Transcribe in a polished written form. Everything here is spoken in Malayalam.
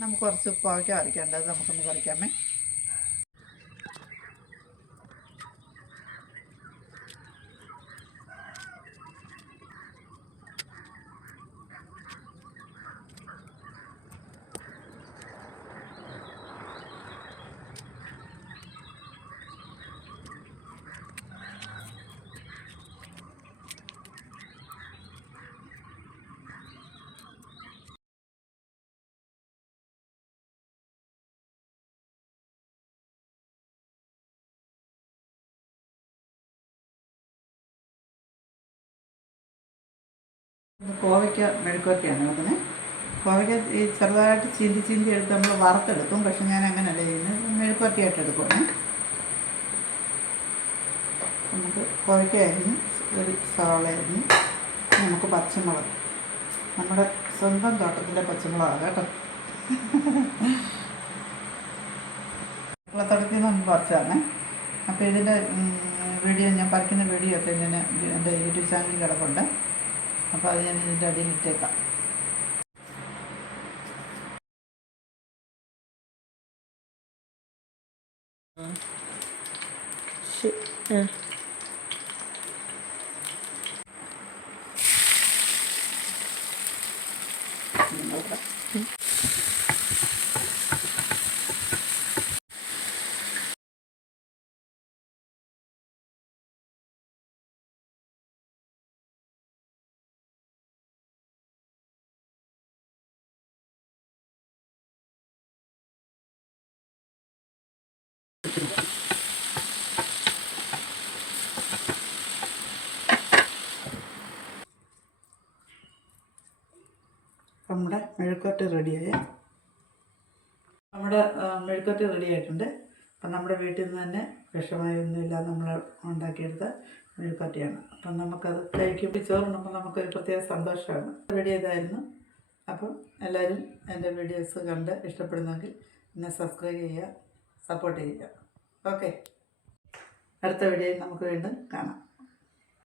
നമുക്ക് കുറച്ച് കോവയ്ക്ക പറിക്കേണ്ടത് നമുക്കൊന്ന് പറിക്കാമേ. കോവയ്ക്ക മെഴുക്കുവരട്ടിയാണ് വെക്കുന്നത്. കോവയ്ക്ക ഈ ചെറുതായിട്ട് ചീന്തി എടുത്ത് നമ്മൾ വറുത്തെടുക്കും. പക്ഷെ ഞാൻ അങ്ങനെയല്ല ചെയ്യുന്നത്, മെഴുക്കുവരട്ടിയായിട്ട് എടുക്കുവാണ്. നമുക്ക് കോവയ്ക്ക അരിഞ്ഞ് ഒരു സവാള അരിഞ്ഞ് നമുക്ക് പച്ചമുളക്, നമ്മുടെ സ്വന്തം തോട്ടത്തിലെ പച്ചമുളകാണ് കേട്ടോ. വെള്ളത്തോട്ടത്തിൽ നിന്ന് ഒന്ന് പറിച്ചതാണ്. അപ്പോൾ ഇതിൻ്റെ വീഡിയോ, ഞാൻ പറിക്കുന്ന വീഡിയോ ഒക്കെ ഞാൻ എൻ്റെ യൂട്യൂബ് ചാനലിൽ കിടപ്പുണ്ട്. അപ്പോൾ അത് ഞാൻ ഇതിൻ്റെ അടിയിൽ ഇട്ടേക്കാം. നമ്മുടെ മെഴുക്കുവരട്ടി റെഡിയായി. റെഡി ആയിട്ടുണ്ട്. അപ്പം നമ്മുടെ വീട്ടിൽ നിന്ന് തന്നെ വിഷമയൊന്നുമില്ലാതെ നമ്മൾ ഉണ്ടാക്കിയെടുത്ത മെഴുക്കുവരട്ടിയാണ്. അപ്പം നമുക്കത് കഴിക്കുമ്പോൾ ചോറുണ്ടുമ്പോൾ നമുക്കൊരു പ്രത്യേക സന്തോഷമാണ്. റെഡി ചെയ്തായിരുന്നു. അപ്പം എല്ലാവരും എൻ്റെ വീഡിയോസ് കണ്ട് ഇഷ്ടപ്പെടുന്നെങ്കിൽ എന്നെ സബ്സ്ക്രൈബ് ചെയ്യുക, സപ്പോർട്ട് ചെയ്യുക. ഓക്കെ, അടുത്ത വീഡിയോയിൽ നമുക്ക് വീണ്ടും കാണാം.